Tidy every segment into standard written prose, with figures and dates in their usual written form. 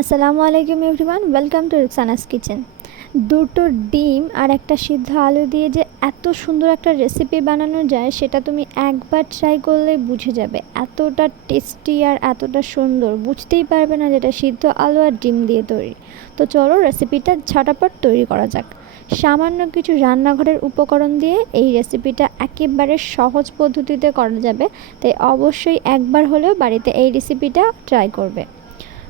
আসসালামু আলাইকুম everyone, welcome to রুকসানাস kitchen. দুটো ডিম আর একটা সিদ্ধ আলু দিয়ে যে এত সুন্দর একটা রেসিপি বানানো যায় সেটা তুমি একবার ট্রাই করলে বুঝে যাবে। এতটা টেস্টি আর এতটা সুন্দর, বুঝতেই পারবে না যেটা সিদ্ধ আলু আর ডিম দিয়ে তৈরি। তো চলো রেসিপিটা ঝটাপট তৈরি করা যাক। সামান্য কিছু রান্নাঘরের উপকরণ দিয়ে এই রেসিপিটা একেবারে সহজ পদ্ধতিতে করা যাবে, তাই অবশ্যই একবার হলেও বাড়িতে এই রেসিপিটা ট্রাই করবে।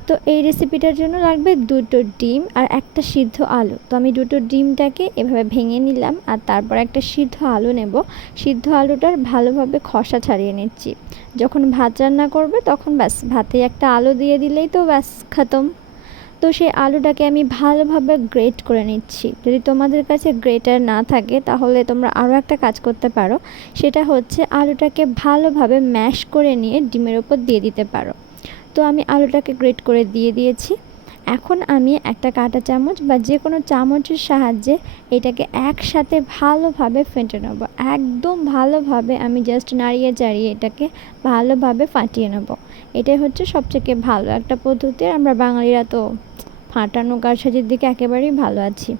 তো এই রেসিপিটার জন্য লাগবে দুটো ডিম আর একটা সিদ্ধ আলু। তো আমি দুটো ডিমটাকে এভাবে ভেঙে নিলাম আর তারপর একটা সিদ্ধ আলু নেব। সিদ্ধ আলুটার ভালোভাবে খোসা ছাড়িয়ে নিচ্ছি। যখন ভাত রান্না করবে তখন ব্যাস ভাতে একটা আলু দিয়ে দিলেই তো ব্যাস খতম। তো সেই আলুটাকে আমি ভালোভাবে গ্রেট করে নিচ্ছি। যদি তোমাদের কাছে গ্রেটার না থাকে তাহলে তোমরা আরও একটা কাজ করতে পারো, সেটা হচ্ছে আলুটাকে ভালোভাবে ম্যাশ করে নিয়ে ডিমের ওপর দিয়ে দিতে পারো। তো আমি আলুটাকে গ্রেট করে দিয়ে দিয়েছি। এখন আমি একটা কাঁটা চামচ বা যে কোনো চামচের সাহায্যে এটাকে একসাথে ভালোভাবে ফেটে নেব। একদম ভালোভাবে আমি জাস্ট নাড়িয়ে চাড়িয়ে এটাকে ভালোভাবে ফাটিয়ে নেব। এটাই হচ্ছে সবথেকে ভালো একটা পদ্ধতি। আমরা বাঙালিরা তো ফাটানো কারসাজির দিকে একেবারেই ভালো আছি।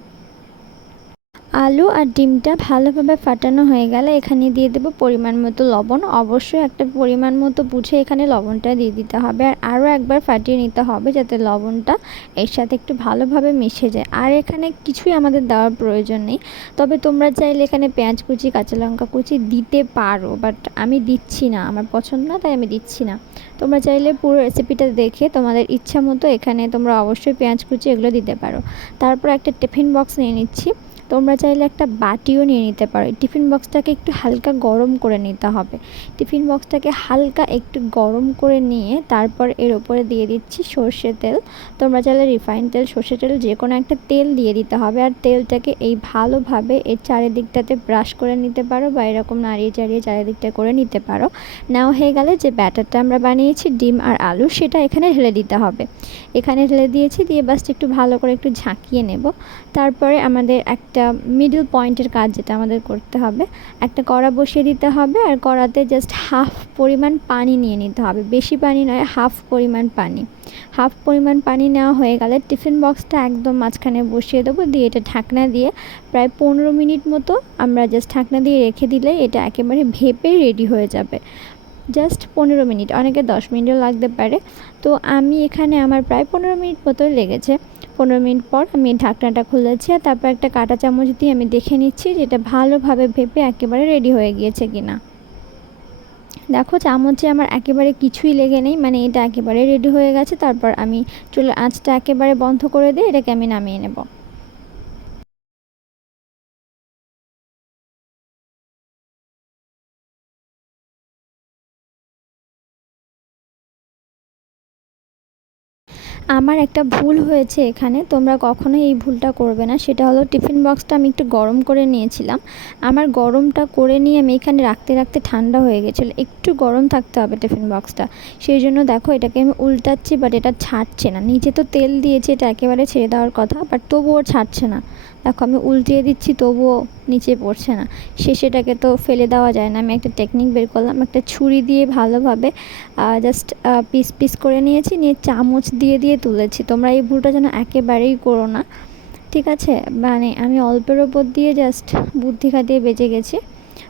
আলু আর ডিমটা ভালোভাবে ফাটানো হয়ে গেলে এখানে দিয়ে দেবো পরিমাণ মতো লবণ। অবশ্যই একটা পরিমাণ মতো বুঝে এখানে লবণটা দিয়ে দিতে হবে, আর আরও একবার ফাটিয়ে নিতে হবে যাতে লবণটা এর সাথে একটু ভালোভাবে মিশে যায়। আর এখানে কিছুই আমাদের দেওয়ার প্রয়োজন নেই, তবে তোমরা চাইলে এখানে পেঁয়াজ কুচি, কাঁচা লঙ্কা কুচি দিতে পারো, বাট আমি দিচ্ছি না, আমার পছন্দ না, তাই আমি দিচ্ছি না। তোমরা চাইলে পুরো রেসিপিটা দেখে তোমাদের ইচ্ছা মতো এখানে তোমরা অবশ্যই পেঁয়াজ কুচি এগুলো দিতে পারো। তারপর একটা টিফিন বক্স নিয়ে নিচ্ছি। তোমরা চাইলে একটা বাটিও নিয়ে নিতে পারো। টিফিন বক্সটাকে একটু হালকা গরম করে নিতে হবে। টিফিন বক্সটাকে হালকা একটু গরম করে নিয়ে তারপর এর উপরে দিয়ে দিচ্ছি সর্ষে তেল। তোমরা চাইলে রিফাইন্ড তেল, সর্ষে তেল, যে কোনো একটা তেল দিয়ে দিতে হবে। আর তেলটাকে এই ভালোভাবে এর চারিদিকটাতে ব্রাশ করে নিতে পারো বা এরকম নাড়িয়ে চাড়িয়ে চারিদিকটা করে নিতে পারো। নেওয়া হয়ে গেলে যে ব্যাটারটা আমরা বানিয়েছি ডিম আর আলু, সেটা এখানে ঢেলে দিতে হবে। এখানে ঢেলে দিয়েছি, দিয়ে বাস একটু ভালো করে একটু ঝাঁকিয়ে নেব। তারপরে আমাদের একটা মিডল পয়েন্টের কাজ যেটা আমাদের করতে হবে, একটা কড়া বসিয়ে দিতে হবে আর কড়াতে জাস্ট হাফ পরিমাণ পানি নিয়ে নিতে হবে। বেশি পানি নয়, হাফ পরিমাণ পানি। হাফ পরিমাণ পানি নেওয়া হয়ে গেলে টিফিন বক্সটা একদম মাঝখানে বসিয়ে দেবো, দিয়ে এটা ঢাকনা দিয়ে প্রায় 15 মিনিট মতো আমরা জাস্ট ঢাকনা দিয়ে রেখে দিলে এটা একেবারে ভেপে রেডি হয়ে যাবে। জাস্ট 15 মিনিট, অনেকে 10 মিনিটও লাগতে পারে। তো আমি এখানে আমার প্রায় 15 মিনিট মতোই লেগেছে। 15 মিনিট পর আমি ঢাকনাটা খুলেছি আর তারপর একটা কাঁটা চামচ দিয়ে আমি দেখে নিচ্ছি যেটা ভালোভাবে ভেপে একেবারে রেডি হয়ে গিয়েছে কিনা। দেখো চামচে আমার একেবারে কিছুই লেগে নেই, মানে এটা একেবারে রেডি হয়ে গেছে। তারপর আমি চুলার আঁচটা একেবারে বন্ধ করে দিয়ে এটাকে আমি নামিয়ে নেব। আমার একটা ভুল হয়েছে এখানে, তোমরা কখনোই এই ভুলটা করবে না। সেটা হলো টিফিন বক্সটা আমি একটু গরম করে নিয়েছিলাম। আমার গরমটা করে নিয়ে আমি এখানে রাখতে রাখতে ঠান্ডা হয়ে গেছিলো। একটু গরম থাকতে হবে টিফিন বক্সটা, সেই জন্য দেখো এটাকে আমি উল্টাচ্ছি, বাট এটা ছাড়ছে না। নিচে তো তেল দিয়েছে, এটা একেবারে ছেড়ে দেওয়ার কথা, বাট তবুও ছাড়ছে না। দেখো আমি উল্টিয়ে দিচ্ছি তবুও নিচে পড়ছে না। সেটাকে তো ফেলে দেওয়া যায় না। আমি একটা টেকনিক বের করলাম, একটা ছুরি দিয়ে ভালোভাবে জাস্ট পিস পিস করে নিয়েছি, নিয়ে চামচ দিয়ে দিয়ে তুলেছি। তোমরা এই ভুলটা যেন একেবারেই করো না, ঠিক আছে? মানে আমি অল্পের ওপর দিয়ে জাস্ট বুদ্ধি খাটিয়ে বেঁচে গেছি।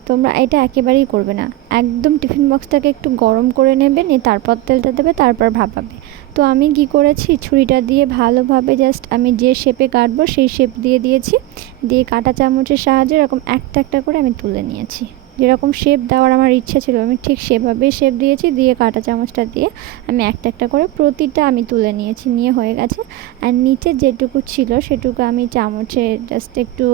তোমরা এটা একেবারেই করবে না। একদম টিফিন বক্সটাকে একটু গরম করে নেবে, নিয়ে তারপর তেলটা দেবে, তারপর ভাপাবে। তো আমি কি করেছি, ছুরিটা দিয়ে ভালোভাবে জাস্ট আমি যে শেপে কাটবো সেই শেপ দিয়ে দিয়েছি, দিয়ে কাঁটা চামচের সাহায্যে এরকম একটা একটা করে আমি তুলে নিয়েছি। যেরকম শেপ দেওয়ার আমার ইচ্ছা ছিল আমি ঠিক সেভাবেই শেপ দিয়েছি, দিয়ে কাঁটা চামচটা দিয়ে আমি একটা একটা করে প্রতিটা আমি তুলে নিয়েছি, নিয়ে হয়ে গেছে। আর নিচে যেটুকু ছিল সেটুকু আমি চামচে জাস্ট একটু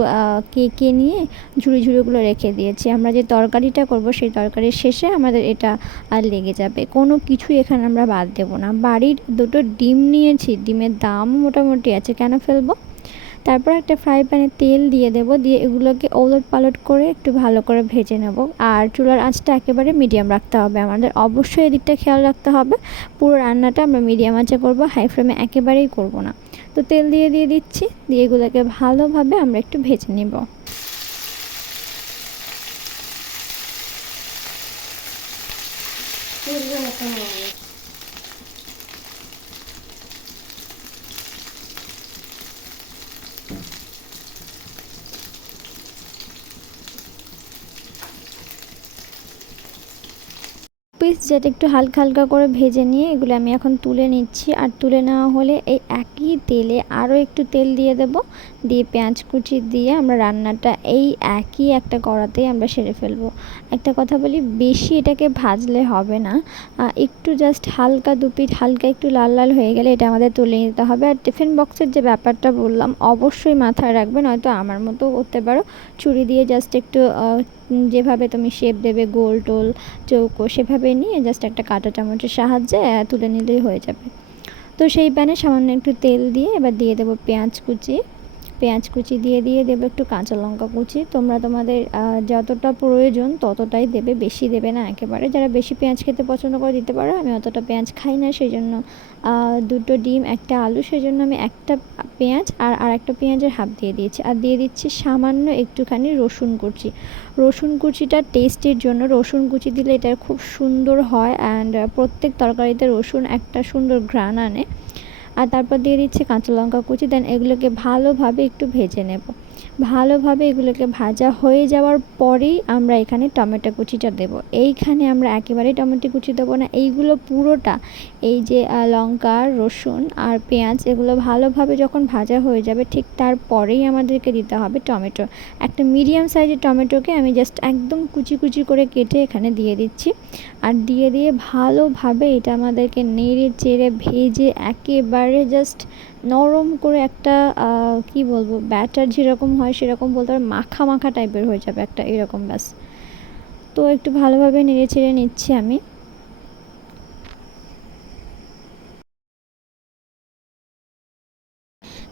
কেকে নিয়ে ঝুড়ি ঝুড়িগুলো রেখে দিয়েছি। আমরা যে তরকারিটা করব সেই তরকারির শেষে আমাদের এটা আর লেগে যাবে। কোনো কিছুই এখানে আমরা বাদ দেবো না। বাড়ির দুটো ডিম নিয়েছি, ডিমের দাম মোটামুটি আছে, কেন ফেলবো। তারপর একটা ফ্রাই প্যানে তেল দিয়ে দেব, দিয়ে এগুলোকে ওলট পালট করে একটু ভালো করে ভেজে নেব। আর চুলার আঁচটা একেবারে মিডিয়াম রাখতে হবে আমাদের, অবশ্যই এদিকটা খেয়াল রাখতে হবে। পুরো রান্নাটা আমরা মিডিয়াম আঁচে করব, হাই ফ্লেমে একেবারেই করব না। তো তেল দিয়ে দিচ্ছি, দিয়ে এগুলোকে ভালোভাবে আমরা একটু ভেজে নেব। পিস যেটা একটু হালকা হালকা করে ভেজে নিয়ে এগুলো আমি এখন তুলে নিচ্ছি। আর তুলে নেওয়া হলে এই একই তেলে আরও একটু তেল দিয়ে দেব, দিয়ে পেঁয়াজ কুচি দিয়ে আমরা রান্নাটা এই একই একটা কড়াতেই আমরা সেরে ফেলবো। একটা কথা বলি, বেশি এটাকে ভাজলে হবে না, একটু জাস্ট হালকা দুপিট হালকা একটু লাল লাল হয়ে গেলে এটা আমাদের তুলে নিতে হবে। আর টিফিন বক্সের যে ব্যাপারটা বললাম অবশ্যই মাথায় রাখবে, নয়তো আমার মতো করতে পারো, ছুরি দিয়ে জাস্ট একটু যেভাবে তুমি শেপ দেবে গোল টোল চৌকো সেভাবে নিয়ে জাস্ট একটা কাঁটা চামচের সাহায্যে তুলে নিলেই হয়ে যাবে। তো সেই প্যানে সামান্য একটু তেল দিয়ে এবার দিয়ে দেবো পেঁয়াজ কুচি দিয়ে দেবো একটু কাঁচা লঙ্কা কুচি। তোমরা তোমাদের যতটা প্রয়োজন ততটাই দেবে, বেশি দেবে না একেবারে। যারা বেশি পেঁয়াজ খেতে পছন্দ করে দিতে পারো, আমি অতটা পেঁয়াজ খাই না, সেই জন্য 2টো ডিম, একটা আলু, সেই জন্য আমি একটা পেঁয়াজ আর একটা পেঁয়াজের হাফ দিয়ে দিয়েছি। আর দিয়ে দিচ্ছি সামান্য একটুখানি রসুন কুচিটা টেস্টের জন্য। রসুন কুচি দিলে এটা খুব সুন্দর হয়, অ্যান্ড প্রত্যেক তরকারিতে রসুন একটা সুন্দর ঘ্রাণ আনে। আর তারপর দিয়ে দিচ্ছি কাঁচা লঙ্কা কুচি। দেন এগুলোকে ভালোভাবে একটু ভেজে নেব। ভালোভাবে এগুলোকে ভাজা হয়ে যাওয়ার পরেই আমরা এখানে টমেটো কুচিটা দেব। এইখানে আমরা একেবারেই টমেটো কুচি দেবো না, এইগুলো পুরোটা এই যে লঙ্কা, রসুন আর পেঁয়াজ এগুলো ভালোভাবে যখন ভাজা হয়ে যাবে ঠিক তারপরেই আমাদেরকে দিতে হবে টমেটো। একটা মিডিয়াম সাইজের টমেটোকে আমি জাস্ট একদম কুচি কুচি করে কেটে এখানে দিয়ে দিচ্ছি। আর দিয়ে ভালোভাবে এটা আমাদেরকে নেড়ে চেড়ে ভেজে একেবারে জাস্ট নরম করে একটা কি বলবো, ব্যাটার যেরকম হয় সেরকম বলতে পারো, মাখা মাখা টাইপের হয়ে যাবে একটা এরকম ব্যাস। তো একটু ভালোভাবে নেড়ে চেড়ে নিচ্ছি আমি।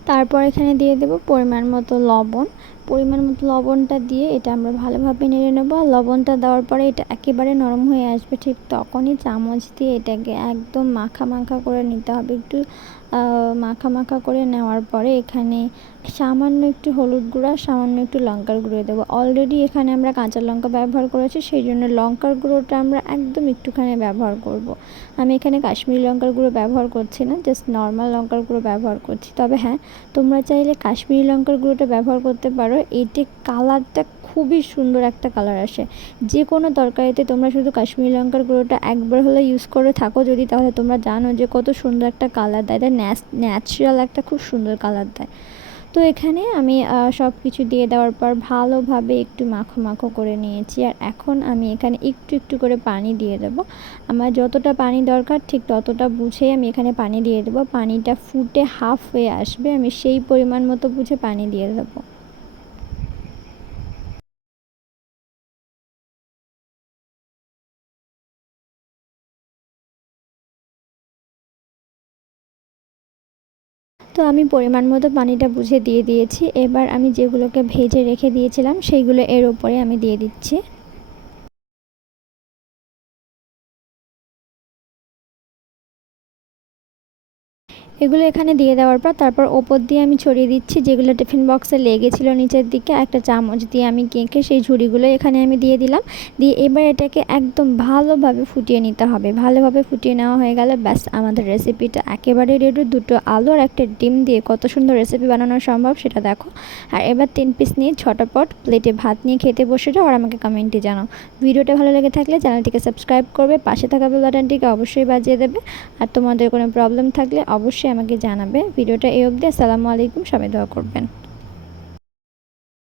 তারপর এখানে দিয়ে দেব পরিমাণ মতো লবণটা দিয়ে এটা আমরা ভালোভাবে নেড়ে নেবো। আর লবণটা দেওয়ার পরে এটা একেবারে নরম হয়ে আসবে, ঠিক তখনই চামচ দিয়ে এটাকে একদম মাখা মাখা করে নিতে হবে। একটু মাখা মাখা করে নেওয়ার পরে এখানে সামান্য একটু হলুদ গুঁড়া, সামান্য একটু লঙ্কার গুঁড়ো দেবো। অলরেডি এখানে আমরা কাঁচা লঙ্কা ব্যবহার করেছি, সেই জন্য লঙ্কার গুঁড়োটা আমরা একদম একটুখানি ব্যবহার করব। আমি এখানে কাশ্মীরি লঙ্কার গুঁড়ো ব্যবহার করছি না, জাস্ট নর্মাল লঙ্কার গুঁড়ো ব্যবহার করছি। তবে হ্যাঁ, তোমরা চাইলে কাশ্মীরি লঙ্কার গুঁড়োটা ব্যবহার করতে পারো, এতে কালারটা খুবই সুন্দর একটা কালার আসে। যে কোনো তরকারিতে তোমরা শুধু কাশ্মীরি লঙ্কার গুঁড়োটা একবার হলে ইউজ করে থাকো যদি, তাহলে তোমরা জানো যে কত সুন্দর একটা কালার দেয়, ন্যাচারাল একটা খুব সুন্দর কালার দেয়। তো এখানে আমি সব কিছু দিয়ে দেওয়ার পর ভালোভাবে একটু মাখো মাখো করে নিয়েছি। আর এখন আমি এখানে একটু একটু করে পানি দিয়ে দেবো। আমার যতটা পানি দরকার ঠিক ততটা বুঝেই আমি এখানে পানি দিয়ে দেবো। পানিটা ফুটে হাফ হয়ে আসবে, আমি সেই পরিমাণ মতো বুঝে পানি দিয়ে দেবো। তো আমি পরিমাণ মতো পানিটা বুঝে দিয়ে দিয়েছি। এবার আমি যেগুলোকে ভেজে রেখে দিয়েছিলাম সেইগুলো এর উপরে আমি দিয়ে দিচ্ছি। এগুলো এখানে দিয়ে দেওয়ার পর তারপর ওপর দিয়ে আমি ছড়িয়ে দিচ্ছি যেগুলো টিফিন বক্সে লেগেছিলো নিচের দিকে, একটা চামচ দিয়ে আমি কেঁকে সেই ঝুড়িগুলো এখানে আমি দিয়ে দিলাম। দিয়ে এবার এটাকে একদম ভালোভাবে ফুটিয়ে নিতে হবে। ভালোভাবে ফুটিয়ে নেওয়া হয়ে গেলে ব্যাস আমাদের রেসিপিটা একেবারে রেডি। 2টো আলু আর একটা ডিম দিয়ে কত সুন্দর রেসিপি বানানো সম্ভব সেটা দেখো। আর এবার 3 পিস নিয়ে ঝটপট প্লেটে ভাত নিয়ে খেতে বসে যাও। আর আমাকে কমেন্টে জানাও। ভিডিওটা ভালো লেগে থাকলে চ্যানেলটিকে সাবস্ক্রাইব করবে, পাশে থাকা বেল বাটনটিকে অবশ্যই বাজিয়ে দেবে। আর তোমাদের কোনো প্রবলেম থাকলে অবশ্যই আমাকে জানাবে। ভিডিওটা এই অবধি। আসসালামু আলাইকুম, সবাই দোয়া করবেন।